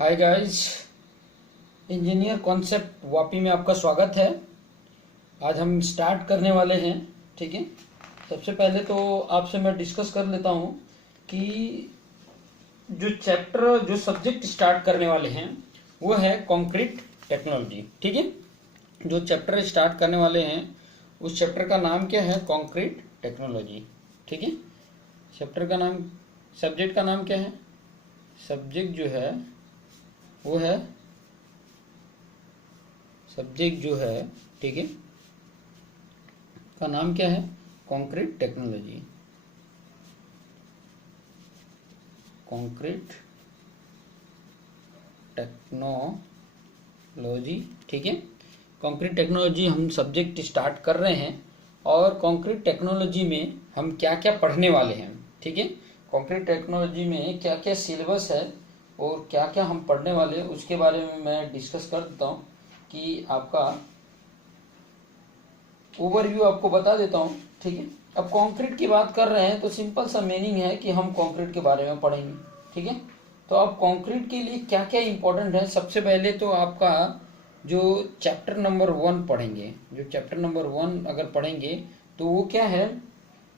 Hi guys, engineer concept Vapi में आपका स्वागत है। आज हम स्टार्ट करने वाले हैं। ठीक है, सबसे पहले तो आपसे मैं डिस्कस कर लेता हूं कि जो सब्जेक्ट स्टार्ट करने वाले हैं वो है कंक्रीट टेक्नोलॉजी। ठीक है, जो चैप्टर स्टार्ट करने वाले हैं उस चैप्टर का नाम क्या है? Concrete technology. ठीक है, चैप्टर का नाम, सब्जेक्ट का नाम क्या है? सब्जेक्ट जो है वो है सब्जेक्ट जो है ठीक है, का नाम क्या है? Concrete technology. Concrete technology. ठीक है, कंक्रीट टेक्नोलॉजी हम सब्जेक्ट स्टार्ट कर रहे हैं और कंक्रीट टेक्नोलॉजी में हम क्या क्या पढ़ने वाले हैं। ठीक है, कंक्रीट टेक्नोलॉजी में क्या क्या सिलेबस है और क्या क्या हम पढ़ने वाले हैं उसके बारे में मैं डिस्कस कर देता हूँ कि आपका ओवरव्यू आपको बता देता हूँ। ठीक है, अब कंक्रीट की बात कर रहे हैं तो सिंपल सा मीनिंग है कि हम कंक्रीट के बारे में पढ़ेंगे। ठीक है, तो अब कंक्रीट के लिए क्या क्या इंपॉर्टेंट है, सबसे पहले तो आपका जो चैप्टर नंबर 1 पढ़ेंगे, जो चैप्टर नंबर 1 अगर पढ़ेंगे तो वो क्या है?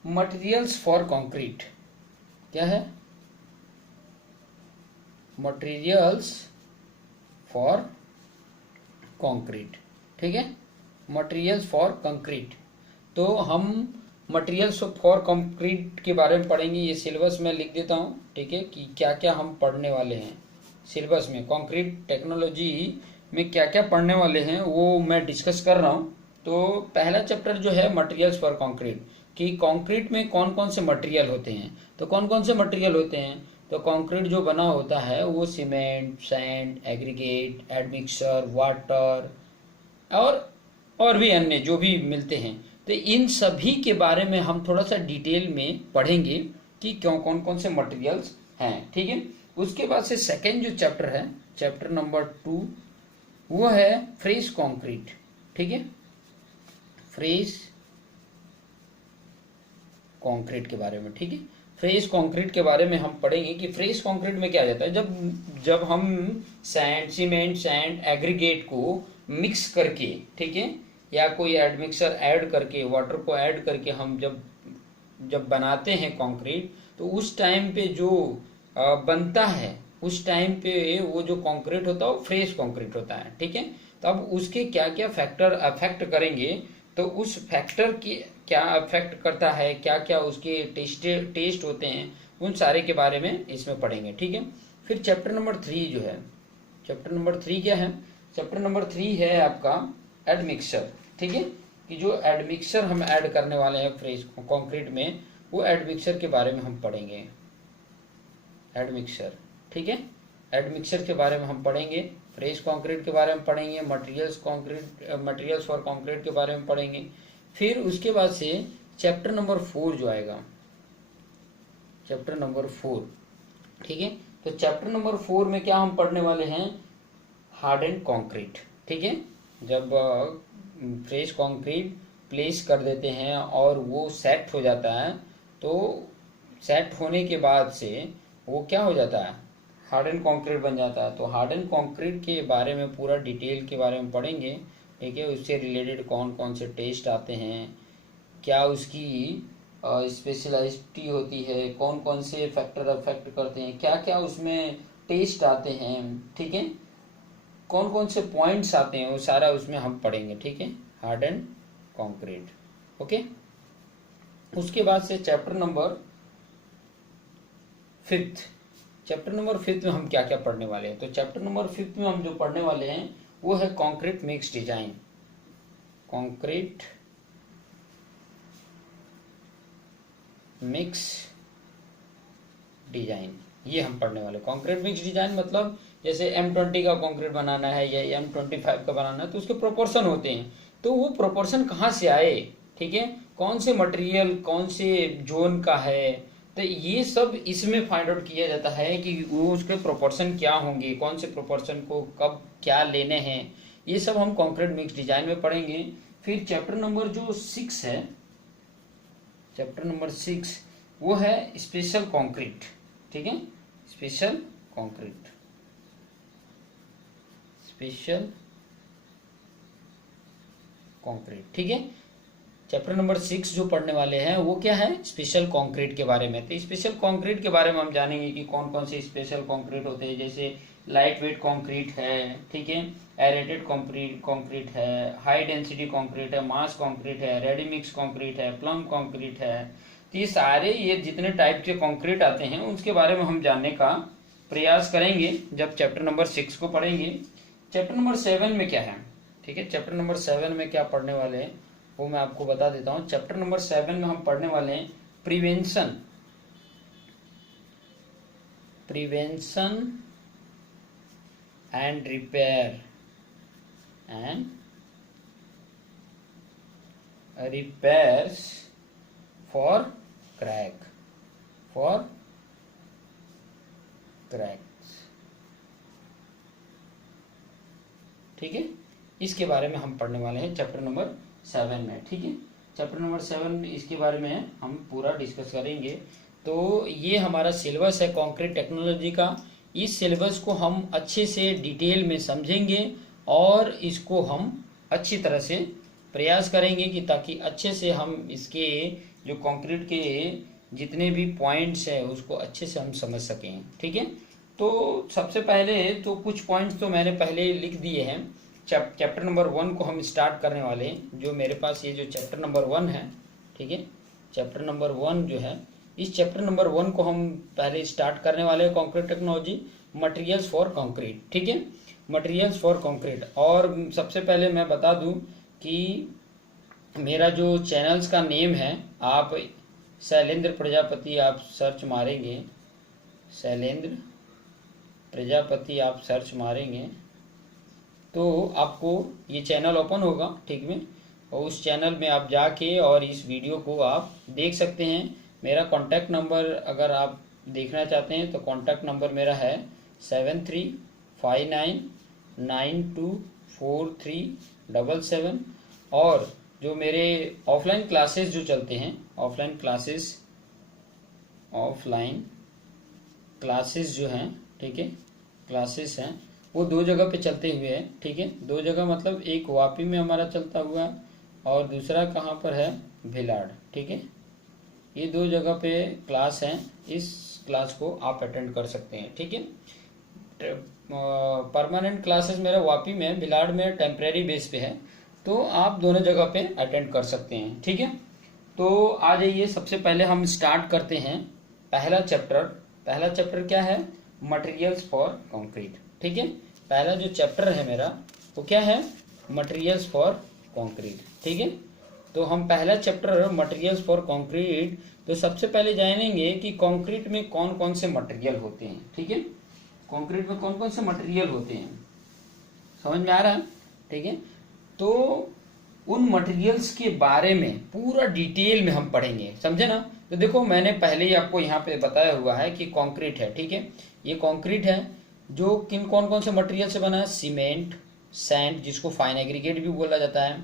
Materials for concrete. क्या है? Materials for concrete. ठीक है, मटेरियल्स फॉर कंक्रीट। तो हम मटेरियल्स फॉर कंक्रीट के बारे में पढ़ेंगे। ये सिलेबस में लिख देता हूँ। ठीक है, कि क्या क्या हम पढ़ने वाले हैं सिलेबस में, कंक्रीट टेक्नोलॉजी में क्या क्या पढ़ने वाले हैं वो मैं डिस्कस कर रहा हूँ। तो पहला चैप्टर जो है मटेरियल्स फॉर कंक्रीट, कि कंक्रीट में कौन कौन से मटेरियल होते हैं। तो कौन कौन से मटेरियल होते हैं? तो कंक्रीट जो बना होता है वो cement, sand, aggregate, admixture, water और भी अन्य जो भी मिलते हैं। तो इन सभी के बारे में हम थोड़ा सा डिटेल में पढ़ेंगे कि क्यों कौन कौन से मटेरियल्स हैं। ठीक है, उसके बाद से सेकेंड जो चैप्टर है, चैप्टर नंबर 2, वो है फ्रेश कंक्रीट। ठीक है, फ्रेश कंक्रीट के बारे में। ठीक है, फ्रेश कंक्रीट के बारे में हम पढ़ेंगे कि फ्रेश कंक्रीट में क्या जाता है। जब जब हम सीमेंट, सैंड, एग्रीगेट को मिक्स करके, ठीक है, या कोई एडमिक्सर ऐड करके, वाटर को ऐड करके हम जब जब बनाते हैं कंक्रीट, तो उस टाइम पे जो बनता है, उस टाइम पे वो जो कंक्रीट होता है वो फ्रेश कंक्रीट होता है। ठीक है, तो अब उसके क्या क्या फैक्टर अफेक्ट करेंगे, तो उस फैक्टर की क्या अफेक्ट करता है, क्या क्या उसके टेस्ट होते हैं, उन सारे के बारे में इसमें पढ़ेंगे। ठीक है, फिर चैप्टर नंबर 3 जो है, चैप्टर नंबर 3 क्या है? चैप्टर नंबर 3 है आपका एडमिक्सर। ठीक है, कि जो एडमिक्सर हम ऐड करने वाले हैं फ्रेश कंक्रीट में, वो एडमिक्सर के बारे में हम पढ़ेंगे। एडमिक्सर, ठीक है, एडमिक्सर के बारे में हम पढ़ेंगे। फ्रेश कंक्रीट के बारे में पढ़ेंगे, मटेरियल्स फॉर कंक्रीट के बारे में पढ़ेंगे। फिर उसके बाद से चैप्टर नंबर 4 जो आएगा, चैप्टर नंबर 4। ठीक है, तो चैप्टर नंबर 4 में क्या हम पढ़ने वाले हैं? Hard and concrete. ठीक है, जब फ्रेश कंक्रीट प्लेस कर देते हैं और वो सेट हो जाता है, तो सेट होने के बाद से वो क्या हो जाता है? हार्ड एंड कंक्रीट बन जाता है। तो हार्ड एंड कंक्रीट के बारे में पूरा डिटेल के बारे में पढ़ेंगे। ठीक है, उससे रिलेटेड कौन कौन से टेस्ट आते हैं, क्या उसकी स्पेशलिटी होती है, कौन कौन से फैक्टर अफेक्ट करते हैं, क्या क्या उसमें टेस्ट आते हैं, ठीक है, कौन कौन से पॉइंट्स आते हैं, वो सारा उसमें हम पढ़ेंगे। ठीक है, हार्ड एंड कंक्रीट। ओके, उसके बाद से चैप्टर नंबर 5, चैप्टर नंबर 5 में हम क्या क्या पढ़ने वाले हैं? तो चैप्टर नंबर 5 में हम जो पढ़ने वाले हैं वो है concrete mix design. Concrete mix design, ये हम पढ़ने वाले। कंक्रीट मिक्स डिजाइन मतलब जैसे M20 का कंक्रीट बनाना है या M25 का बनाना है, तो उसके प्रोपोर्शन होते हैं। तो वो प्रोपोर्शन कहाँ से आए, ठीक है, कौन से मटेरियल कौन से जोन का है, तो ये सब इसमें फाइंड आउट किया जाता है कि वो उसके प्रोपोर्शन क्या होंगे, कौन से प्रोपोर्शन को कब क्या लेने हैं, ये सब हम कंक्रीट मिक्स डिजाइन में पढ़ेंगे। फिर चैप्टर नंबर जो 6 है, चैप्टर नंबर 6 वो है स्पेशल कंक्रीट। ठीक है, स्पेशल कंक्रीट। Special concrete. ठीक है, चैप्टर नंबर 6 जो पढ़ने वाले हैं वो क्या है, स्पेशल कंक्रीट के बारे में। तो स्पेशल कंक्रीट के बारे में हम जानेंगे कि कौन कौन से स्पेशल कंक्रीट होते हैं, जैसे लाइट वेट कंक्रीट है, ठीक है, एरेटेड कंक्रीट है, हाई डेंसिटी कंक्रीट है, मास कंक्रीट है, रेडी मिक्स कंक्रीट है, प्लम कंक्रीट है। तो ये सारे ये जितने टाइप के कंक्रीट आते हैं उसके बारे में हम जानने का प्रयास करेंगे जब चैप्टर नंबर 6 को पढ़ेंगे। चैप्टर नंबर 7 में क्या है, ठीक है, चैप्टर नंबर 7 में क्या पढ़ने वाले हैं वो मैं आपको बता देता हूं। चैप्टर नंबर 7 में हम पढ़ने वाले हैं prevention and repairs for cracks. ठीक है, इसके बारे में हम पढ़ने वाले हैं चैप्टर नंबर 7 में। ठीक है, चैप्टर नंबर 7 इसके बारे में हम पूरा डिस्कस करेंगे। तो ये हमारा सिलेबस है कंक्रीट टेक्नोलॉजी का। इस सिलेबस को हम अच्छे से डिटेल में समझेंगे और इसको हम अच्छी तरह से प्रयास करेंगे कि ताकि अच्छे से हम इसके जो कंक्रीट के जितने भी पॉइंट्स हैं उसको अच्छे से हम समझ सकें। ठीक है, तो सबसे पहले तो कुछ पॉइंट्स तो मैंने पहले लिख दिए हैं। चैप्टर नंबर 1 को हम स्टार्ट करने वाले हैं। जो मेरे पास ये जो चैप्टर नंबर 1 है, ठीक है, चैप्टर नंबर 1 जो है, इस चैप्टर नंबर 1 को हम पहले स्टार्ट करने वाले हैं, concrete technology, materials for concrete. ठीक है, मटेरियल्स फॉर कंक्रीट। और सबसे पहले मैं बता दूं कि मेरा जो चैनल्स का नेम है, आप शैलेंद्र प्रजापति आप सर्च मारेंगे, शैलेंद्र प्रजापति आप सर्च मारेंगे तो आपको ये चैनल ओपन होगा। ठीक में, और उस चैनल में आप जाके और इस वीडियो को आप देख सकते हैं। मेरा कॉन्टैक्ट नंबर अगर आप देखना चाहते हैं तो कॉन्टैक्ट नंबर मेरा है 7359924377। और जो मेरे ऑफलाइन क्लासेस जो चलते हैं, ऑफलाइन क्लासेस जो हैं, ठीक है, क्लासेस हैं वो 2 जगह पे चलते हुए हैं। ठीक है, 2 जगह मतलब एक वापी में हमारा चलता हुआ है और दूसरा कहाँ पर है, भिलाड़। ठीक है, ये 2 जगह पे क्लास हैं। इस क्लास को आप अटेंड कर सकते हैं। ठीक है, परमानेंट क्लासेस मेरा वापी में, भिलाड़ में टेम्परेरी बेस पे है, तो आप दोनों जगह पे अटेंड कर सकते हैं। ठीक है, तो आ जाइए, सबसे पहले हम स्टार्ट करते हैं पहला चैप्टर क्या है, मटेरियल्स फॉर कंक्रीट। ठीक है, पहला जो चैप्टर है मेरा वो क्या है, मटेरियल्स फॉर कंक्रीट। ठीक है, तो हम पहला चैप्टर मटेरियल्स फॉर कंक्रीट, तो सबसे पहले जानेंगे कि कंक्रीट में कौन कौन से मटेरियल होते हैं। ठीक है, कंक्रीट में कौन कौन से मटेरियल होते हैं, समझ में आ रहा है। ठीक है, तो उन मटेरियल्स के बारे में पूरा डिटेल में हम पढ़ेंगे, समझे ना। तो देखो, मैंने पहले ही आपको यहाँ पे बताया हुआ है कि कंक्रीट है। ठीक है, ये कंक्रीट है जो कौन कौन से मटेरियल से बना है, सीमेंट, सैंड जिसको फाइन एग्रीगेट भी बोला जाता है,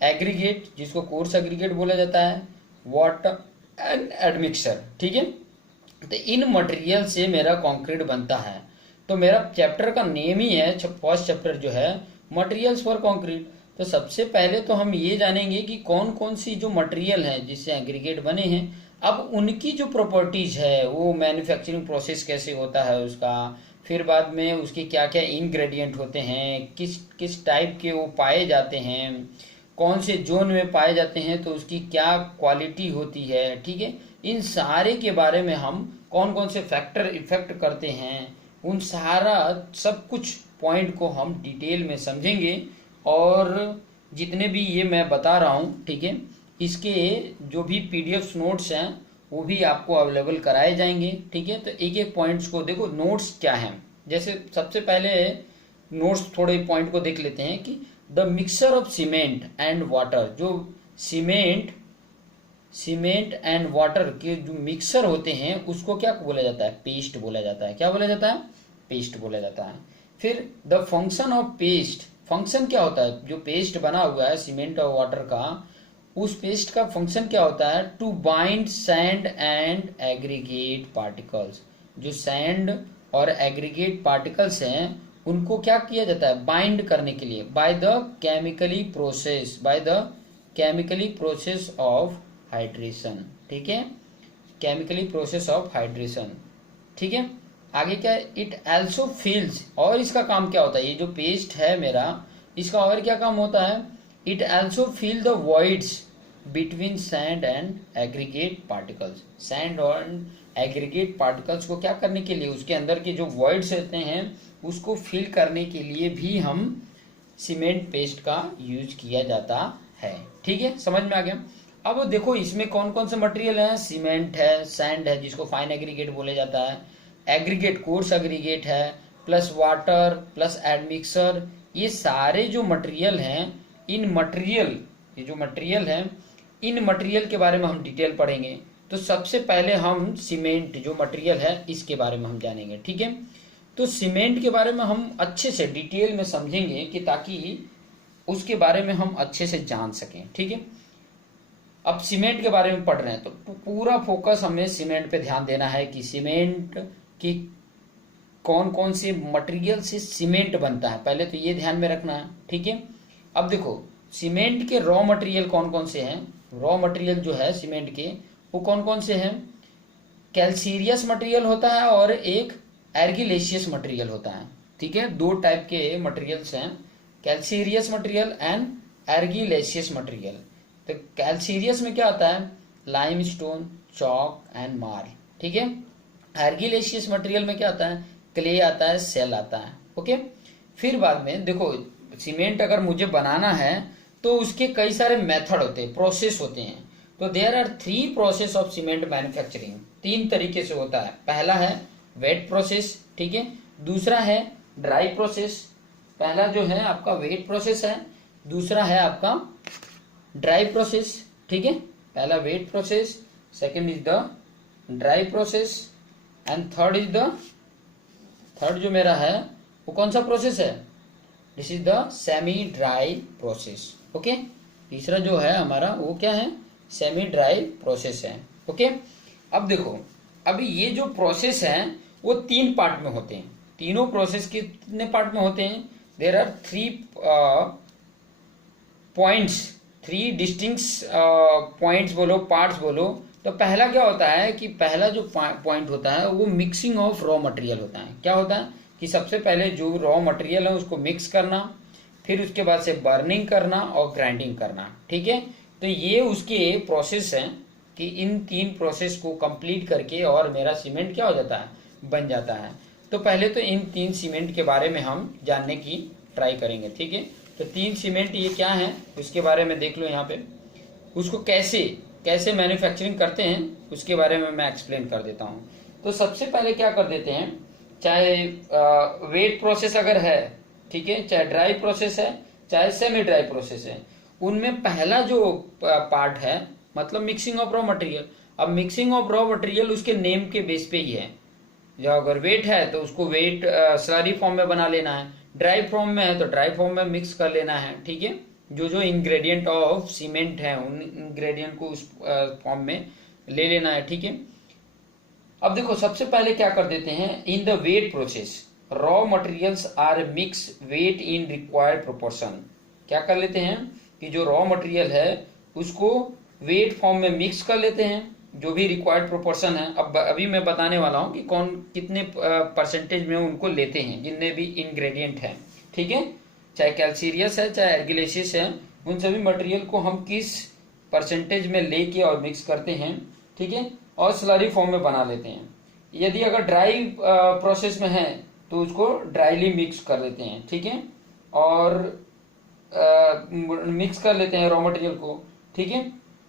एग्रीगेट जिसको कोर्स एग्रीगेट बोला जाता है, वाटर एंड एडमिक्सर। ठीक है, तो इन मटेरियल से मेरा कंक्रीट बनता है। तो मेरा चैप्टर का नेम ही है, फर्स्ट चैप्टर जो है, मटेरियल्स फॉर कंक्रीट। तो सबसे पहले तो हम ये जानेंगे कि कौन कौन सी जो मटेरियल है जिससे एग्रीगेट बने हैं, अब उनकी जो प्रॉपर्टीज है, वो मैन्युफैक्चरिंग प्रोसेस कैसे होता है उसका, फिर बाद में उसके क्या क्या इंग्रेडिएंट होते हैं, किस टाइप के वो पाए जाते हैं, कौन से जोन में पाए जाते हैं, तो उसकी क्या क्वालिटी होती है। ठीक है, इन सारे के बारे में हम कौन कौन से फैक्टर इफेक्ट करते हैं, उन सारा सब कुछ पॉइंट को हम डिटेल में समझेंगे। और जितने भी ये मैं बता रहा हूँ, ठीक है, इसके जो भी पीडीएफ नोट्स हैं वो भी आपको अवेलेबल कराए जाएंगे। ठीक है, तो एक एक पॉइंट्स को देखो, नोट्स क्या हैं। जैसे सबसे पहले नोट्स थोड़े पॉइंट को देख लेते हैं कि the mixture of cement and water, जो सीमेंट एंड वाटर के जो मिक्सर होते हैं उसको क्या बोला जाता है, पेस्ट बोला जाता है। क्या बोला जाता है, पेस्ट बोला जाता है। फिर the function of paste, function क्या होता है, जो पेस्ट बना हुआ है सीमेंट और वाटर का, उस पेस्ट का फंक्शन क्या होता है, to bind sand and aggregate particles. जो सैंड और एग्रीगेट पार्टिकल्स हैं उनको क्या किया जाता है, बाइंड करने के लिए by the chemically process of hydration. ठीक है, केमिकली प्रोसेस ऑफ हाइड्रेशन। ठीक है, आगे क्या है, इट एल्सो फिल्स, और इसका काम क्या होता है, ये जो पेस्ट है मेरा, इसका और क्या काम होता है, it also fill the voids between sand and aggregate particles. Sand और एग्रीगेट पार्टिकल्स को क्या करने के लिए, उसके अंदर के जो वॉइड्स रहते हैं उसको फिल करने के लिए भी हम सीमेंट पेस्ट का यूज किया जाता है। ठीक है, समझ में आ गया। अब देखो इसमें कौन कौन से मटेरियल है, सीमेंट है, सैंड है जिसको फाइन एग्रीगेट बोले जाता है, एग्रीगेट कोर्स एग्रीगेट है, प्लस वाटर प्लस एडमिक्सर। ये सारे जो मटेरियल हैं, इन मटेरियल, ये जो मटेरियल है, इन मटेरियल के बारे में हम डिटेल पढ़ेंगे। तो सबसे पहले हम सीमेंट जो मटेरियल है इसके बारे में हम जानेंगे। ठीक है, तो सीमेंट के बारे में हम अच्छे से डिटेल में समझेंगे कि ताकि उसके बारे में हम अच्छे से जान सकें। ठीक है, अब सीमेंट के बारे में पढ़ रहे हैं तो पूरा फोकस हमें सीमेंट पे ध्यान देना है कि सीमेंट की कौन कौन से मटेरियल से सीमेंट बनता है, पहले तो ये ध्यान में रखना है। ठीक है, अब देखो सीमेंट के रॉ मटेरियल कौन कौन से हैं, रॉ मटेरियल जो है सीमेंट के वो कौन कौन से हैं, कैल्सीरियस मटेरियल होता है और एक एर्गिलेशियस मटेरियल होता है। ठीक है, दो टाइप के मटेरियल्स हैं, कैल्सीरियस मटेरियल एंड एर्गिलेशियस मटेरियल। तो कैल्सीरियस में क्या आता है, लाइमस्टोन, चॉक एंड मार्ल। ठीक है, एर्गिलेशियस मटेरियल में क्या आता है, क्ले आता है, सेल आता है। ओके, फिर बाद में देखो सीमेंट अगर मुझे बनाना है तो उसके कई सारे मेथड होते हैं, प्रोसेस होते हैं। तो there are 3 process of cement manufacturing, 3 तरीके से होता है। पहला है वेट प्रोसेस, ठीक है, दूसरा है ड्राई प्रोसेस, पहला जो है आपका वेट प्रोसेस है, दूसरा है आपका ड्राई प्रोसेस। ठीक है, पहला wet process, second is the dry process and third जो मेरा है वो कौन सा प्रोसेस है, this is the semi dry process. Okay, तीसरा जो है हमारा वो क्या है, सेमी ड्राई प्रोसेस है। ओके, अब देखो अभी ये जो प्रोसेस है वो 3 पार्ट में होते हैं। तीनों प्रोसेस कितने पार्ट में होते हैं, there are 3 points, 3 distinct points बोलो, पार्ट्स बोलो। तो पहला क्या होता है कि पहला जो पॉइंट होता है वो मिक्सिंग ऑफ रॉ मटेरियल होता है। क्या होता है कि सबसे पहले जो रॉ मटेरियल है उसको मिक्स करना, फिर उसके बाद से बर्निंग करना और ग्राइंडिंग करना। ठीक है, तो ये उसके प्रोसेस हैं कि इन 3 प्रोसेस को कंप्लीट करके और मेरा सीमेंट क्या हो जाता है, बन जाता है। तो पहले तो इन 3 सीमेंट के बारे में हम जानने की ट्राई करेंगे। ठीक है, तो 3 सीमेंट ये क्या है उसके बारे में देख लो यहाँ पे, उसको कैसे मैन्युफैक्चरिंग करते हैं उसके बारे में मैं एक्सप्लेन कर देता हूँ। तो सबसे पहले क्या कर देते हैं, चाहे वेट प्रोसेस अगर है, ठीक है, चाहे ड्राई प्रोसेस है, चाहे सेमी ड्राई प्रोसेस है, उनमें पहला जो पार्ट है मतलब मिक्सिंग ऑफ रॉ मटेरियल। अब मिक्सिंग ऑफ रॉ मटेरियल उसके नेम के बेस पे ही है। जो अगर वेट है तो उसको वेट स्लरी फॉर्म में बना लेना है, ड्राई फॉर्म में है तो ड्राई फॉर्म में मिक्स कर लेना है। ठीक है, जो जो इंग्रेडिएंट ऑफ सीमेंट है उन इंग्रेडिएंट को उस फॉर्म में ले लेना है। ठीक है, अब देखो सबसे पहले क्या कर देते हैं, in the wet process raw materials are mix wet in required proportion. क्या कर लेते हैं कि जो रॉ मटेरियल है उसको वेट फॉर्म में मिक्स कर लेते हैं, जो भी रिक्वायर्ड प्रोपोर्शन है। अब अभी मैं बताने वाला हूं कि कौन कितने परसेंटेज में उनको लेते हैं, जितने भी इंग्रेडिएंट हैं। ठीक है, चाहे कैल्सीरियस है चाहे एर्गिलेशियस है, उन सभी मटेरियल को हम किस परसेंटेज में लेके और मिक्स करते हैं। ठीक है, और स्लरी फॉर्म में बना लेते हैं। यदि अगर ड्राई प्रोसेस में है तो उसको ड्राईली मिक्स कर लेते हैं। ठीक है, और मिक्स कर लेते हैं रॉ मटेरियल को। ठीक है,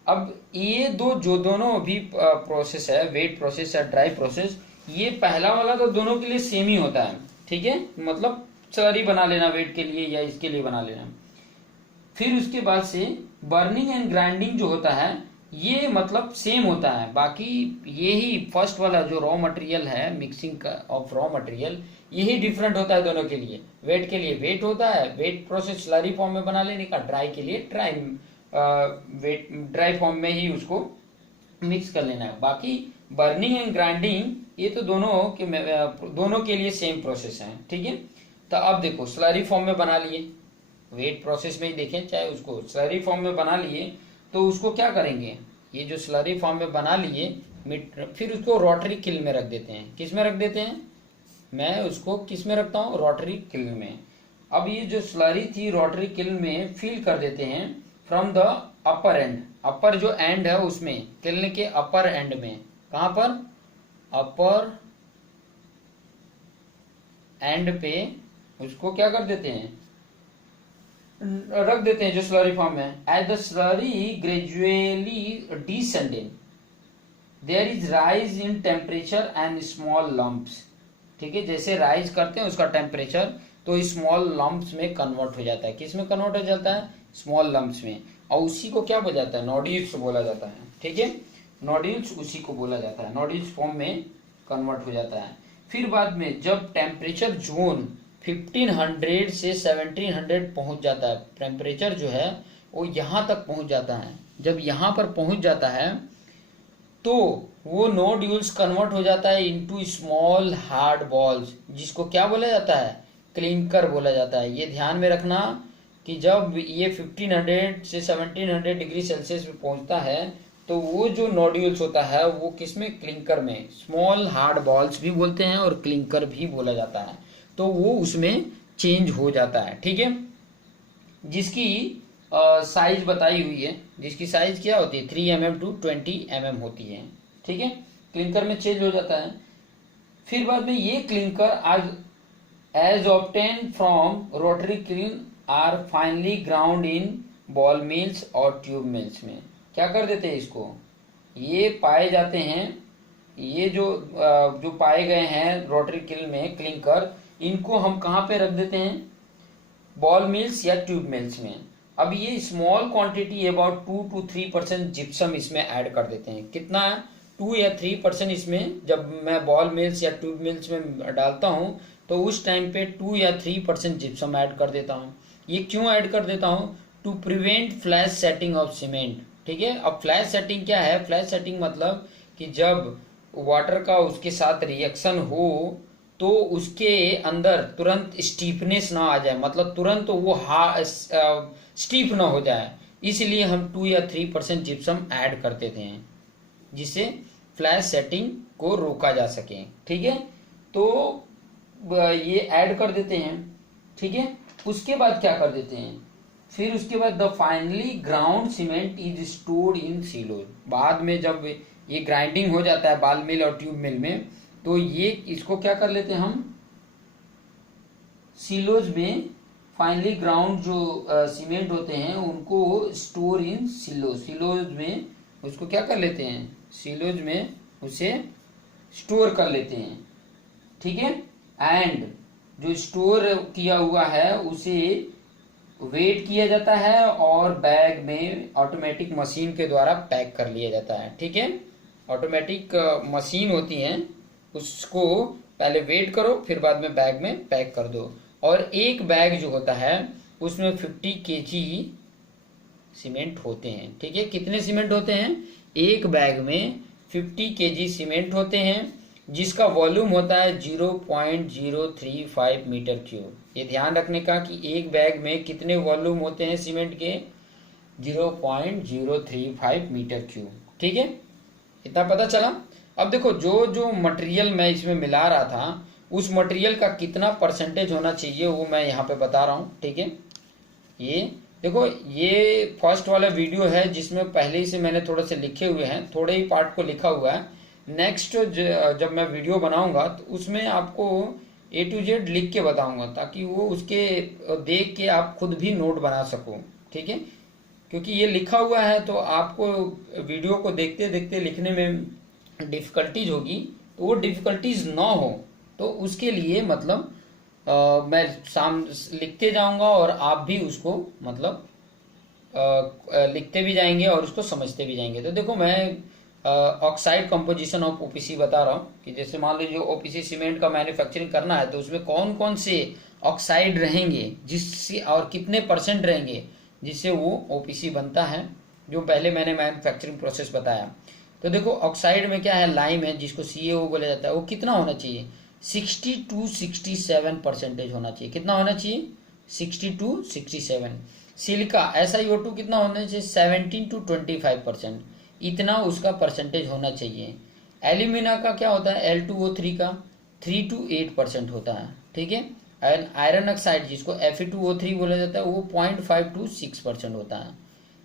अब ये दोनों भी प्रोसेस है, वेट प्रोसेस या ड्राई प्रोसेस, ये पहला वाला तो दोनों के लिए सेम ही होता है। ठीक है, मतलब स्लरी बना लेना वेट के लिए या इसके लिए बना लेना। फिर उसके बाद से बर्निंग एंड ग्राइंडिंग जो होता है ये मतलब सेम होता है। बाकी यही फर्स्ट वाला जो रॉ मटेरियल है, मिक्सिंग ऑफ रॉ मटेरियल, यही डिफरेंट होता है दोनों के लिए। वेट के लिए वेट होता है, वेट प्रोसेस स्लरी फॉर्म में बना लेने का, ड्राई के लिए ड्राई फॉर्म में ही उसको मिक्स कर लेना है। बाकी बर्निंग एंड ग्राइंडिंग ये तो दोनों के लिए सेम प्रोसेस है। ठीक है, तो अब देखो स्लरी फॉर्म में बना लिए, वेट प्रोसेस में ही देखें, चाहे उसको स्लरी फॉर्म में बना लिए, तो उसको क्या करेंगे, ये जो स्लरी फॉर्म में बना लिए फिर उसको रोटरी किल में रख देते हैं। किस में रख देते हैं, मैं उसको किस में रखता हूँ, रोटरी किल में। अब ये जो स्लरी थी रोटरी किल में फिल कर देते हैं फ्रॉम द अपर एंड, अपर जो एंड है उसमें, किल्न के अपर एंड में, कहां पर, अपर एंड पे उसको क्या कर देते हैं, रख देते हैं जो स्लरी फॉर्म है। As the slurry gradually descending there is rise in temperature and small lumps, ठीक है, जैसे राइज करते हैं उसका टेम्परेचर तो स्मॉल लंप्स में कन्वर्ट हो जाता है। किस में कन्वर्ट हो जाता है, स्मॉल लंप्स में, और उसी को क्या बोला जाता है, नोड्यूल्स बोला जाता है, ठीक है, नोड्यूल्स उसी को बोला जाता है, नोड्यूल्स फॉर्म में कन्वर्ट हो जाता है। फिर बाद में जब टेम्परेचर जोन 1500 से 1700 पहुंच जाता है, टेम्परेचर जो है वो यहां तक पहुंच जाता है, जब यहां पर पहुंच जाता है तो वो नोड्यूल्स कन्वर्ट हो जाता है इनटू स्मॉल हार्ड बॉल्स, जिसको क्या बोला जाता है, क्लिंकर बोला जाता है। ये ध्यान में रखना कि जब ये 1500 से 1700 डिग्री सेल्सियस पे पहुंचता है तो वो जो नोड्यूल्स होता है वो किसमें, क्लिंकर में, स्मॉल हार्ड बॉल्स भी बोलते हैं और क्लिंकर भी बोला जाता है, तो वो उसमें चेंज हो जाता है, ठीक है, जिसकी साइज बताई हुई है, जिसकी साइज क्या होती है 3 mm टू 20 mm होती है, ठीक है, क्लिंकर में चेंज हो जाता है। फिर बाद में ये क्लिंकर आज as obtained from rotary kiln are finally ground in ball mills और ट्यूब मिल्स में क्या कर देते हैं इसको, ये पाए जाते हैं, ये जो पाए गए हैं रोटरी किल में क्लिंकर, इनको हम कहाँ पे रख देते हैं, बॉल मिल्स या ट्यूब मिल्स में। अब ये small quantity about 2 to 3% gypsum इसमें ऐड कर देते हैं। कितना, 2 या 3% इसमें जब मैं बॉल मिल्स या ट्यूब मिल्स में डालता हूं तो उस टाइम पे 2 या 3% जिप्सम ऐड कर देता हूं। ये क्यों ऐड कर देता हूं, to prevent flash setting of cement, ठीक है। अब फ्लैश सेटिंग क्या है, फ्लैश सेटिंग मतलब कि जब वाटर का उसके साथ रिएक्शन हो तो उसके अंदर तुरंत स्टीफनेस ना आ जाए, मतलब तुरंत वो स्टीफ ना हो जाए, इसलिए हम 2 या 3% जिप्सम ऐड कर देते हैं जिससे फ्लैश सेटिंग को रोका जा सके, ठीक है। तो ये ऐड कर देते हैं, ठीक है। उसके बाद क्या कर देते हैं, फिर उसके बाद the finally ground cement is stored in silos. बाद में जब ये ग्राइंडिंग हो जाता है बॉल मिल और ट्यूब मिल में तो ये इसको क्या कर लेते हैं हम, सिलोज में फाइनली ग्राउंड जो सीमेंट होते हैं उनको स्टोर इन सिलोज, सिलोज में उसको क्या कर लेते हैं, सिलोज में उसे स्टोर कर लेते हैं, ठीक है। एंड जो स्टोर किया हुआ है उसे वेट किया जाता है और बैग में ऑटोमेटिक मशीन के द्वारा पैक कर लिया जाता है, ठीक है। ऑटोमेटिक मशीन होती है, उसको पहले वेट करो फिर बाद में बैग में पैक कर दो। और एक बैग जो होता है उसमें 50 kg सीमेंट होते हैं, ठीक है। कितने सीमेंट होते हैं, एक बैग में 50 kg सीमेंट होते हैं जिसका वॉल्यूम होता है 0.035 मीटर क्यूब। ये ध्यान रखने का कि एक बैग में कितने वॉल्यूम होते हैं सीमेंट के, 0.035 मीटर क्यूब, ठीक है। इतना पता चला। अब देखो जो जो मटेरियल मैं इसमें मिला रहा था उस मटेरियल का कितना परसेंटेज होना चाहिए वो मैं यहाँ पे बता रहा हूँ, ठीक है। ये देखो ये फर्स्ट वाला वीडियो है जिसमें पहले ही से मैंने थोड़े से लिखे हुए हैं, थोड़े ही पार्ट को लिखा हुआ है। नेक्स्ट जब मैं वीडियो बनाऊंगा तो उसमें आपको A to Z लिख के बताऊंगा ताकि वो उसके देख के आप खुद भी नोट बना सको, ठीक है। क्योंकि ये लिखा हुआ है तो आपको वीडियो को देखते देखते लिखने में डिफिकल्टीज होगी, तो वो डिफिकल्टीज ना हो तो उसके लिए मतलब मैं लिखते जाऊंगा और आप भी उसको मतलब लिखते भी जाएंगे और उसको समझते भी जाएंगे। तो देखो मैं ऑक्साइड कंपोजिशन ऑफ ओपीसी बता रहा हूँ कि जैसे मान लीजिए ओपीसी सीमेंट का मैन्युफैक्चरिंग करना है तो उसमें कौन कौन से ऑक्साइड रहेंगे जिससे और कितने परसेंट रहेंगे जिससे वो ओपीसी बनता है, जो पहले मैंने मैन्युफैक्चरिंग प्रोसेस बताया। तो देखो ऑक्साइड में क्या है, लाइम है जिसको CaO बोला जाता है, वो कितना होना चाहिए, 60-67% होना चाहिए। कितना होना चाहिए? 60-67। सिलिका SiO2 कितना होना चाहिए? 17-25%, इतना उसका परसेंटेज होना चाहिए। एल्यूमिना का क्या होता है? L2O3 का 3-8% होता है, ठीक है। आयरन ऑक्साइड जिसको Fe2O3 बोला जाता है वो 0.5-6% होता है।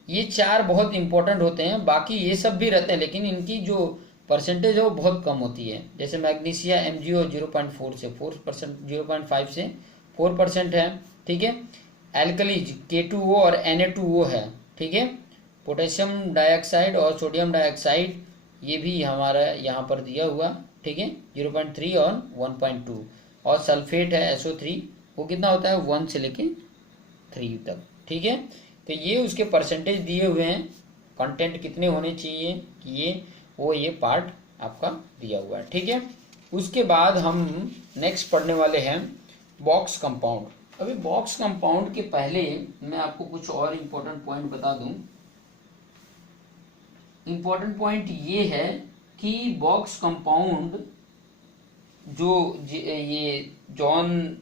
ये चार बहुत इंपॉर्टेंट होते हैं, बाकी ये सब भी रहते हैं लेकिन इनकी जो परसेंटेज है वो बहुत कम होती है। जैसे मैग्नीशिया MgO 0.4 से 4%, 0.5 से 4% है, ठीक है। एल्कलीज K2O और Na2O है, ठीक है। पोटेशियम डाइऑक्साइड और सोडियम डाइऑक्साइड ये भी हमारा यहाँ पर दिया हुआ, ठीक है, 0.3 और 1.2। और सल्फेट है SO3, वो कितना होता है? 1 से लेके 3 तक, ठीक है। तो ये उसके परसेंटेज दिए हुए हैं, कंटेंट कितने होने चाहिए ये पार्ट आपका दिया हुआ है, ठीक है। उसके बाद हम नेक्स्ट पढ़ने वाले हैं बॉक्स कंपाउंड। अभी बॉक्स कंपाउंड के पहले मैं आपको कुछ और इम्पोर्टेंट पॉइंट बता दूं। इम्पोर्टेंट पॉइंट ये है कि बॉक्स कंपाउंड जो ये जॉन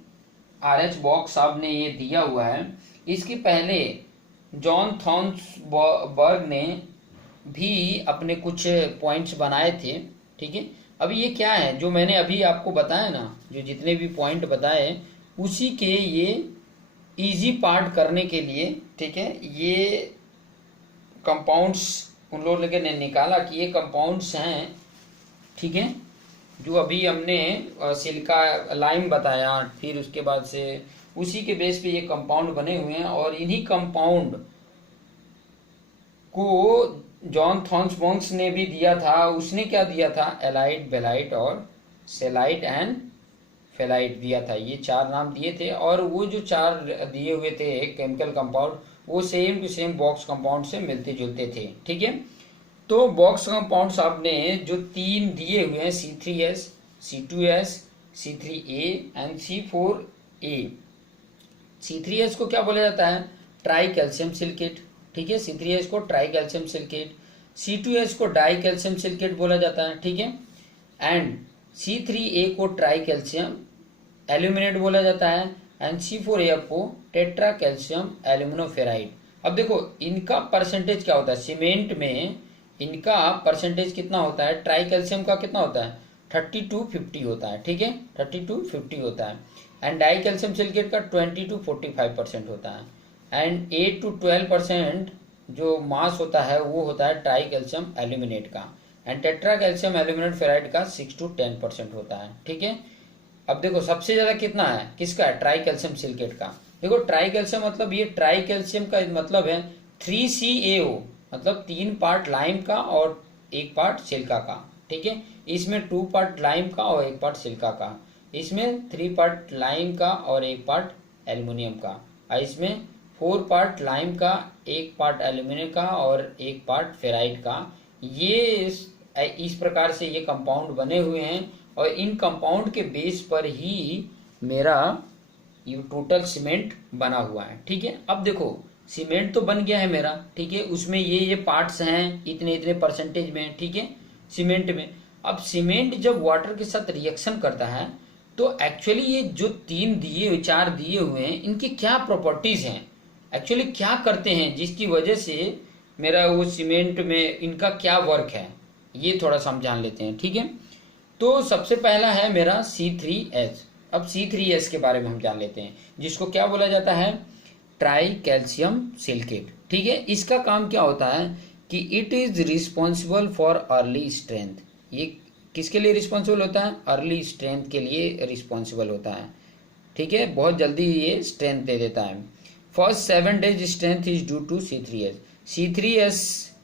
RH बॉक्स साहब ने ये दिया हुआ है, इसके पहले जॉन थॉर्नबर्ग ने भी अपने कुछ पॉइंट्स बनाए थे, ठीक है। अब ये क्या है जो मैंने अभी आपको बताया ना, जो जितने भी पॉइंट बताए उसी के ये इजी पार्ट करने के लिए, ठीक है, ये कंपाउंड्स उन लोगों ने निकाला कि ये कंपाउंड्स हैं, ठीक है, जो अभी हमने सिलिका लाइम बताया, फिर उसके बाद से उसी के बेस पे ये कंपाउंड बने हुए हैं। और इन्हीं कंपाउंड को जॉन थॉर्नबर्ग ने भी दिया था। उसने क्या दिया था? एलाइट, बेलाइट और सेलाइट एंड फेलाइट दिया था। ये 4 नाम दिए थे और वो जो 4 दिए हुए थे केमिकल कंपाउंड वो same to same box compound से मिलते जुलते थे, ठीक है। तो बॉक्स कंपाउंड साहब ने जो 3 दिए हुए हैं C3S, C2S, C3A and C4A। C3S को क्या बोला जाता है? ट्राई कैल्शियम सिलिकेट, ठीक है। C3S को ट्राई कैल्शियम सिलिकेट, C2S को डाई कैल्शियम सिलिकेट बोला जाता है, ठीक है। एंड C3A को ट्राई कैल्शियम एल्यूमिनेट बोला जाता है एंड C4A को टेट्रा कैल्शियम एल्यूमिनोफेराइड। अब देखो इनका परसेंटेज क्या होता है सीमेंट में, इनका परसेंटेज कितना होता है? ट्राई कैल्शियम का कितना होता है? 30-50 होता है, ठीक है, 30-50 होता है। एंड डाई कैल्शियम सिलिकेट का 20-45% होता है। एंड 8-12% जो मास होता है वो होता है ट्राई कैल्शियम एल्यूमिनेट का। And tetra calcium aluminate ferrite का 6-10% होता है, ठीक है। अब देखो सबसे ज्यादा कितना है किसका है? ट्राई कैल्शियम सिलिकेट का। देखो ट्राई कैल्शियम मतलब ये ट्राई कैल्शियम का मतलब है 3CaO, मतलब 3 पार्ट लाइम का और 1 पार्ट सिलिका का, ठीक है। इसमें 2 पार्ट लाइम का और 1 पार्ट सिलिका का, इसमें 3 पार्ट लाइम का और 1 पार्ट एल्युमिनियम का, और इसमें 4 पार्ट लाइम का, 1 पार्ट एल्यूमिनियम का और 1 पार्ट फेराइट का। ये इस प्रकार से ये कंपाउंड बने हुए हैं और इन कंपाउंड के बेस पर ही मेरा ये टोटल सीमेंट बना हुआ है, ठीक है। अब देखो सीमेंट तो बन गया है मेरा, ठीक है, उसमें ये पार्ट्स हैं इतने इतने परसेंटेज में, ठीक है, सीमेंट में। अब सीमेंट जब वाटर के साथ रिएक्शन करता है तो एक्चुअली ये जो 4 दिए हुए हैं इनकी क्या प्रॉपर्टीज हैं, एक्चुअली क्या करते हैं जिसकी वजह से मेरा वो सीमेंट में इनका क्या वर्क है, ये थोड़ा सा हम जान लेते हैं, ठीक है। तो सबसे पहला है मेरा C3S। अब C3S के बारे में हम जान लेते हैं, जिसको क्या बोला जाता है? ट्राई कैल्शियम सिलिकेट, ठीक है। इसका काम क्या होता है कि it is responsible for early strength. ये किसके लिए रिस्पॉन्सिबल होता है? अर्ली स्ट्रेंथ के लिए रिस्पॉन्सिबल होता है, ठीक है, बहुत जल्दी ये स्ट्रेंथ दे देता है। First 7 days strength is due to C3S। C3S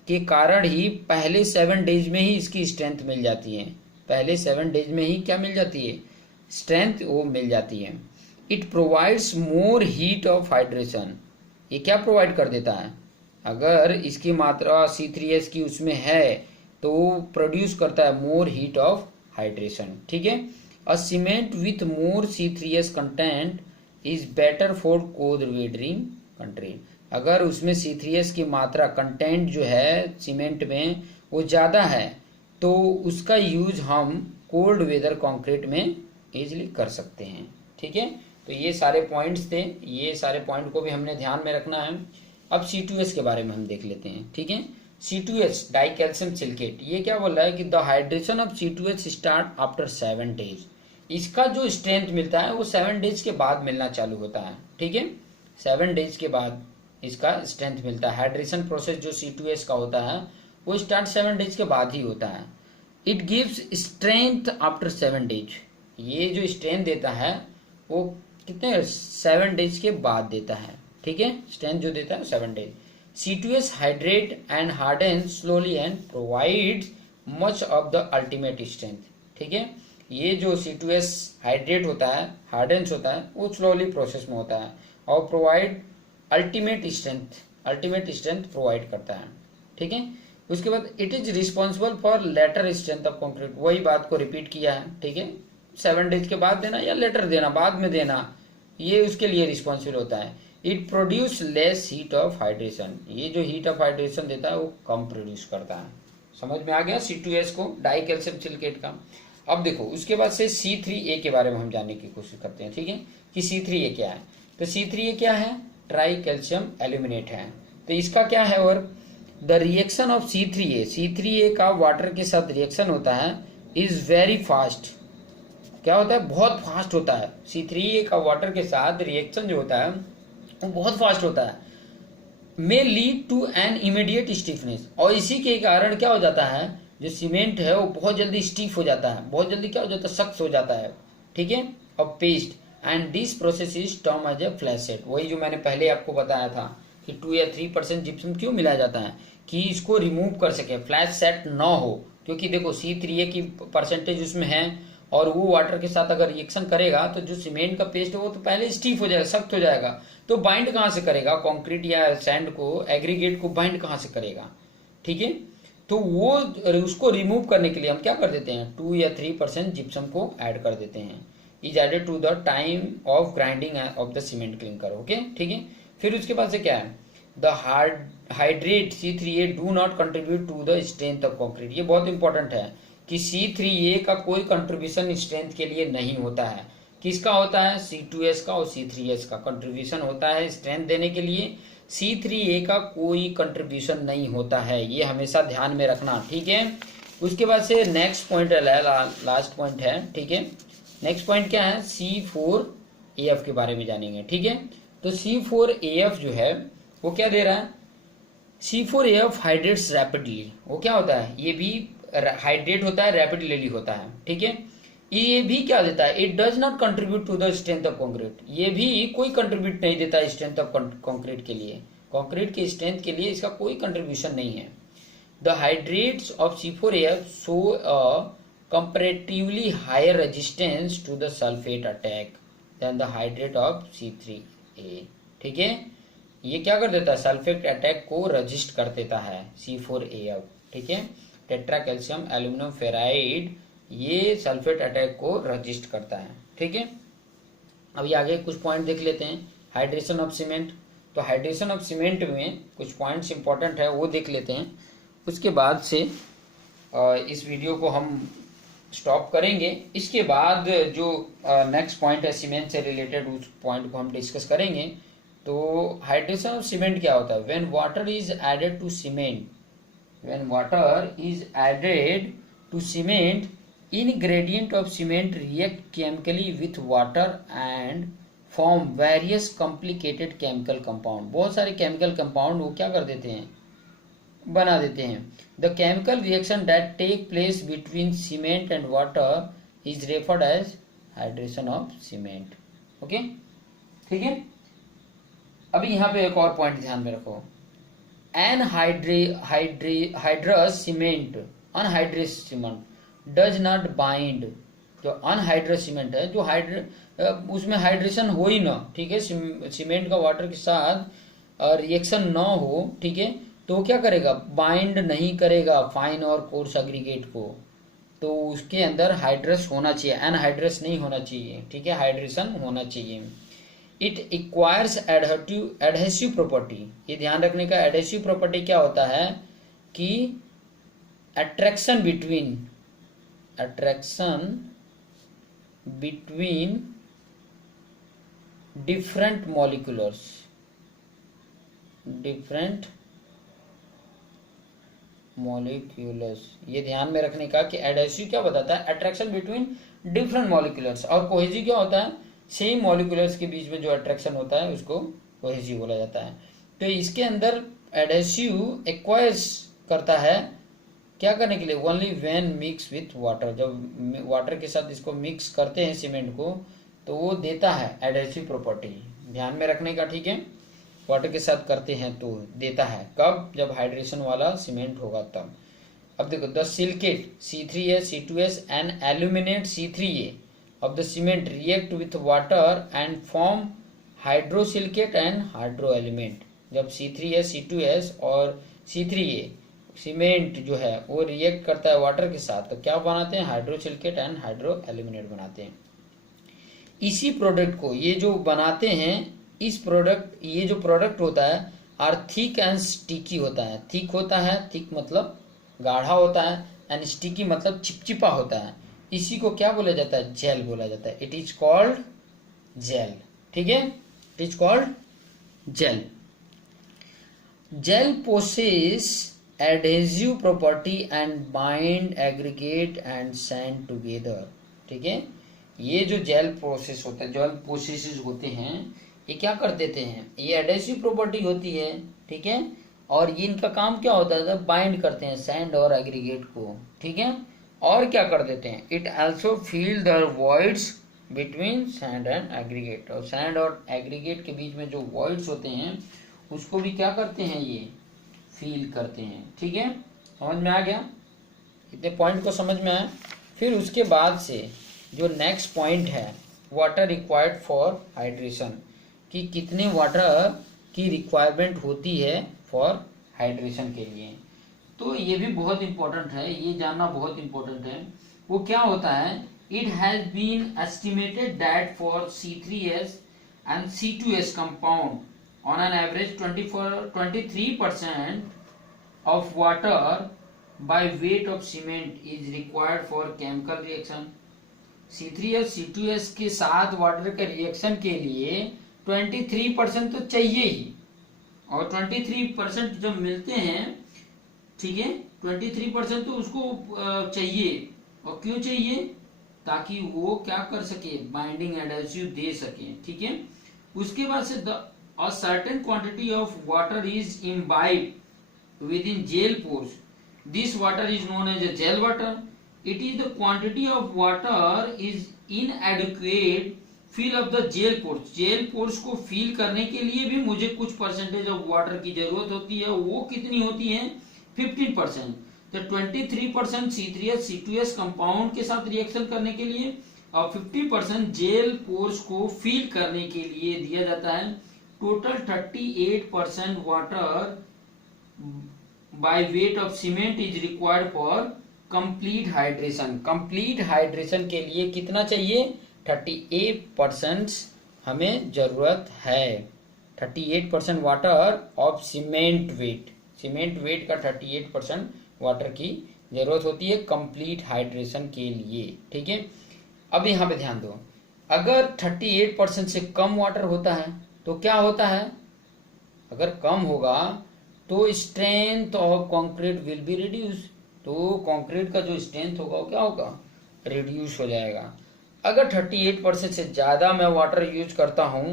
के कारण ही पहले 7 डेज में ही इसकी स्ट्रेंथ मिल जाती है, पहले 7 डेज में ही क्या मिल जाती है? स्ट्रेंथ वो मिल जाती है। It provides more heat of hydration. ये क्या प्रोवाइड कर देता है? अगर इसकी मात्रा C3S की उसमें है तो प्रोड्यूस करता है मोर हीट ऑफ हाइड्रेशन, ठीक है। A cement with more C3S content is better for cold weathering country. अगर उसमें C3S की मात्रा कंटेंट जो है सीमेंट में वो ज़्यादा है तो उसका यूज हम कोल्ड वेदर कंक्रीट में इजिली कर सकते हैं। ठीक है, तो ये सारे पॉइंट्स थे, ये सारे पॉइंट को भी हमने ध्यान में रखना है। अब C2H के बारे में हम देख लेते हैं। ठीक है, C2H डाई कैल्शियम सिलिकेट, ये क्या बोल रहा है कि the hydration of C2H start after 7 days. इसका जो स्ट्रेंथ मिलता है वो 7 डेज के बाद मिलना चालू होता है। ठीक है, 7 डेज के बाद इसका स्ट्रेंथ मिलता है। हाइड्रेशन प्रोसेस जो C2H का होता है वो स्टार्ट 7 डेज के बाद ही होता है। It gives strength after 7 days, ये जो स्ट्रेंथ देता है वो कितने 7 डेज के बाद देता है। ठीक है, स्ट्रेंथ जो देता है 7 days. C2H hydrate and harden slowly and provides much of the ultimate strength. ठीक है, ये जो C2H हाइड्रेट होता है, हार्डन्स होता है, वो स्लोली प्रोसेस में होता है और प्रोवाइड अल्टीमेट स्ट्रेंथ प्रोवाइड करता है। ठीक है, उसके बाद it is responsible for later strength of concrete, वही बात को रिपीट किया है। ठीक है, 7 डेज के बाद देना या लेटर देना, बाद में देना, ये उसके लिए रिस्पॉन्सिबल होता है। It produce less heat of hydration, ये जो हीट ऑफ हाइड्रेशन देता है वो कम प्रोड्यूस करता है। समझ में आ गया C2H को, डाई कैल्शियम सिलिकेट का। अब देखो उसके बाद से C3A के बारे में हम जानने की कोशिश करते हैं। ठीक है, कि C3A क्या है। तो C3A क्या है, ट्राई कैल्शियम एल्यूमिनेट है। तो इसका क्या है work, the reaction of C3A का वाटर के साथ रिएक्शन होता है इज वेरी फास्ट। क्या होता है, बहुत फास्ट होता है। C3A का वाटर के साथ रिएक्शन जो होता है वो बहुत फास्ट होता है। May lead to an immediate stiffness, और इसी के कारण क्या हो जाता है, जो सीमेंट है वो बहुत जल्दी स्टिफ हो जाता है, बहुत जल्दी क्या हो जाता है, सख्त हो जाता है। ठीक है, और paste and this process is term as a flash set. वही जो मैंने पहले आपको बताया था कि 2 या 3% जिप्सम क्यों मिलाया जाता है, कि इसको रिमूव कर सके, फ्लैश सेट ना हो। क्योंकि देखो C3A की परसेंटेज उसमें है और वो वाटर के साथ अगर रिएक्शन करेगा तो जो सीमेंट का पेस्ट है वो तो पहले स्टिफ हो जाएगा, सख्त हो जाएगा। तो बाइंड कहाँ से करेगा, कंक्रीट या सैंड को, एग्रीगेट को बाइंड कहाँ से करेगा। ठीक है, तो वो उसको रिमूव करने के लिए हम क्या कर देते हैं, 2 या 3% जिप्सम को ऐड कर देते हैं। Is added to the time of grinding of the cement clinker. Okay, ठीक है। फिर उसके बाद से क्या है, the hydrate C3A do not contribute to the strength of concrete. ये बहुत इंपॉर्टेंट है कि C3A का कोई कंट्रीब्यूशन स्ट्रेंथ के लिए नहीं होता है। किसका होता है, C2H का और C3H का कंट्रीब्यूशन होता है स्ट्रेंथ देने के लिए। C3A का कोई कंट्रीब्यूशन नहीं होता है, ये हमेशा ध्यान में रखना। ठीक है, उसके बाद से नेक्स्ट पॉइंट है, लास्ट पॉइंट है। ठीक है, नेक्स्ट पॉइंट क्या है, C4AF के बारे में जानेंगे। ठीक है, तो C4AF जो है वो क्या दे रहा है, C4AF हाइड्रेट्स रैपिडली। वो क्या होता है, ये भी हाइड्रेट होता है, रैपिडली होता है। ठीक है, ये भी क्या देता है, it does not contribute to the strength of concrete. ये भी कोई कंट्रीब्यूट नहीं देता है स्ट्रेंथ ऑफ कंक्रीट के लिए, कंक्रीट के स्ट्रेंथ के लिए इसका कोई कंट्रीब्यूशन नहीं है। The hydrates of C4AF show a comparatively higher resistance to the sulphate attack than the hydrate of C3A। ठीक है, ये क्या कर देता है, सल्फेट अटैक को रजिस्ट कर देता है C4AF। ठीक है, टेट्रा कैल्शियम एल्यूमिनियम फेराइड ये सल्फेट अटैक को रजिस्ट करता है। ठीक है, अभी आगे कुछ पॉइंट देख लेते हैं। हाइड्रेशन ऑफ सीमेंट, तो हाइड्रेशन ऑफ सीमेंट में कुछ पॉइंट्स इंपॉर्टेंट है वो देख लेते हैं। उसके बाद से इस वीडियो को हम स्टॉप करेंगे। इसके बाद जो नेक्स्ट पॉइंट है सीमेंट से रिलेटेड, उस पॉइंट को हम डिस्कस करेंगे। तो हाइड्रेशन ऑफ सीमेंट क्या होता है, when water is added to cement, when water is added to cement in gradient of cement react chemically with water and form various complicated chemical compound। बहुत सारे chemical compound वो क्या कर देते हैं, बना देते हैं। The chemical reaction that take place between cement and water is referred as hydration of cement. Okay, ठीक है। अभी यहाँ पे एक और पॉइंट ध्यान में रखो, anhydrous cement, anhydrous cement does not bind. जो अनहाइड्रस सीमेंट है, जो उसमें हाइड्रेशन हो ही ना, ठीक है, सीमेंट का वाटर के साथ रिएक्शन ना हो, ठीक है, तो क्या करेगा, बाइंड नहीं करेगा फाइन और कोर्स एग्रीगेट को। तो उसके अंदर हाइड्रस होना चाहिए, अनहाइड्रस नहीं होना चाहिए। ठीक है, हाइड्रेशन होना चाहिए। इट एक्वायर्स एडहेसिव प्रॉपर्टी, ये ध्यान रखने का। एडहेसिव प्रॉपर्टी क्या होता है कि अट्रैक्शन between different moleculars, ये ध्यान में रखने का कि एडहेसिव क्या बताता है, अट्रैक्शन बिटवीन डिफरेंट मॉलिक्यूलर्स, और कोहेसिव क्या होता है, सेम मॉलिक्यूलर्स के बीच में जो अट्रैक्शन होता है उसको कोहेसिव बोला जाता है। तो इसके अंदर एडहेसिव एक्वायर्स करता है क्या करने के लिए, only when mix with water, जब वाटर के साथ इसको मिक्स करते हैं सीमेंट को तो वो देता है एडहेसिव प्रॉपर्टी, ध्यान में रखने का, ठीक है। वाटर के साथ करते हैं तो देता है, कब, जब हाइड्रेशन वाला सीमेंट होगा तब। अब देखो, the silicate C3S C2S and aluminate C3A of the cement react with water and form hydrosilicate and hydroelement। जब C3S C2S और C3A सीमेंट जो है वो रिएक्ट करता है वाटर के साथ तो क्या बनाते हैं, हाइड्रोसिलिकेट एंड हाइड्रोएल्यूमिनेट बनाते हैं। इसी प्रोडक्ट को ये जो बनाते हैं, इस प्रोडक्ट, ये जो प्रोडक्ट होता है आर थिक एंड स्टिकी होता है। थिक होता है, थिक मतलब गाढ़ा होता है, एंड स्टिकी मतलब चिपचिपा होता है। इसी को क्या बोला जाता है, जेल बोला जाता है। इट इज कॉल्ड जेल, ठीक है, it is called gel. Gel possess adhesive property and bind aggregate and sand together, ठीक है। ये जो जेल प्रोसेस होता है, जेल प्रोसेसेस होते हैं, ये क्या कर देते हैं, ये एडहेसिव प्रॉपर्टी होती है, ठीक है, और ये इनका काम क्या होता है, बाइंड करते हैं सैंड और एग्रीगेट को, ठीक है, और क्या कर देते हैं, it also fill the voids between sand and aggregate, और सैंड और एग्रीगेट के बीच में जो वॉइड्स होते हैं उसको भी क्या करते हैं, ये फील करते हैं, ठीक है। समझ में आ गया, इतने पॉइंट को समझ में आया। फिर उसके बाद से जो नेक्स्ट पॉइंट है, वाटर रिक्वायर्ड फॉर हाइड्रेशन, कि कितने वाटर की रिक्वायरमेंट होती है फॉर हाइड्रेशन के लिए। तो ये भी बहुत इंपॉर्टेंट है, ये जानना बहुत इंपॉर्टेंट है। वो क्या होता है, it has been estimated that for C3S and C2S compound on an average 23% of water by weight of cement is required for chemical reaction। C3S C2S के साथ वाटर के रिएक्शन के लिए 23% तो चाहिए ही, और 23% जब मिलते हैं, ठीक है, 23% तो उसको चाहिए। और क्यों चाहिए, ताकि वो क्या कर सके, बाइंडिंग एडहेसिव दे सके, ठीक है। उसके बाद से a certain quantity of water is imbibed within gel pores। This water is known as a gel water। It is the quantity of water is inadequate fill up the gel pores। gel pores को fill करने के लिए भी मुझे कुछ percentage of water की जरूरत होती है। वो कितनी होती है, 15%। तो 23% C3S C2S कंपाउंड के साथ रिएक्शन करने के लिए, और 50% जेल पोर्स को फिल करने के लिए दिया जाता है। Total 38% water by weight of cement is required for complete hydration. Complete hydration के लिए कितना चाहिए, 38% हमें जरूरत है। 38% water of cement weight, cement weight का 38% वाटर की जरूरत होती है कंप्लीट हाइड्रेशन के लिए, ठीक है। अब यहाँ पे ध्यान दो, अगर 38% से कम वाटर होता है तो क्या होता है, अगर कम होगा तो strength of concrete will be reduce. तो कंक्रीट का जो स्ट्रेंथ होगा वो क्या होगा, रिड्यूस हो जाएगा। अगर 38% से ज्यादा मैं वाटर यूज करता हूं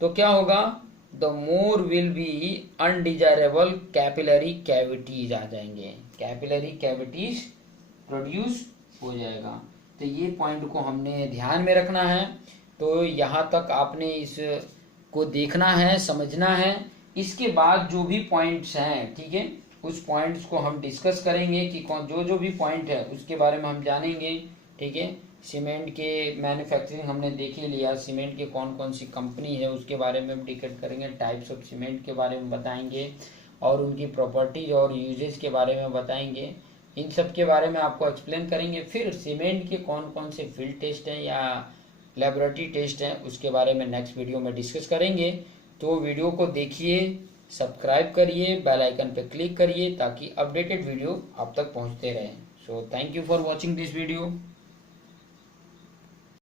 तो क्या होगा, the more will be undesirable capillary cavities आ जाएंगे, कैपिलरी कैविटीज प्रोड्यूस हो जाएगा। तो ये पॉइंट को हमने ध्यान में रखना है। तो यहाँ तक आपने इस को देखना है, समझना है। इसके बाद जो भी पॉइंट्स हैं, ठीक है, उस पॉइंट्स को हम डिस्कस करेंगे कि कौन जो भी पॉइंट है उसके बारे में हम जानेंगे, ठीक है। सीमेंट के मैन्युफैक्चरिंग हमने देख ही लिया, सीमेंट के कौन कौन सी कंपनी है उसके बारे में हम डिस्कस करेंगे, टाइप्स ऑफ सीमेंट के बारे में बताएंगे, और उनकी प्रॉपर्टीज और यूजेज के बारे में बताएंगे। इन सब के बारे में आपको एक्सप्लेन करेंगे। फिर सीमेंट के कौन कौन से फील्ड टेस्ट हैं या लेबोरेटरी टेस्ट हैं उसके बारे में नेक्स्ट वीडियो में डिस्कस करेंगे। तो वीडियो को देखिए, सब्सक्राइब करिए, बेल आइकन पर क्लिक करिए ताकि अपडेटेड वीडियो आप तक पहुंचते रहें। So thank you for watching this video.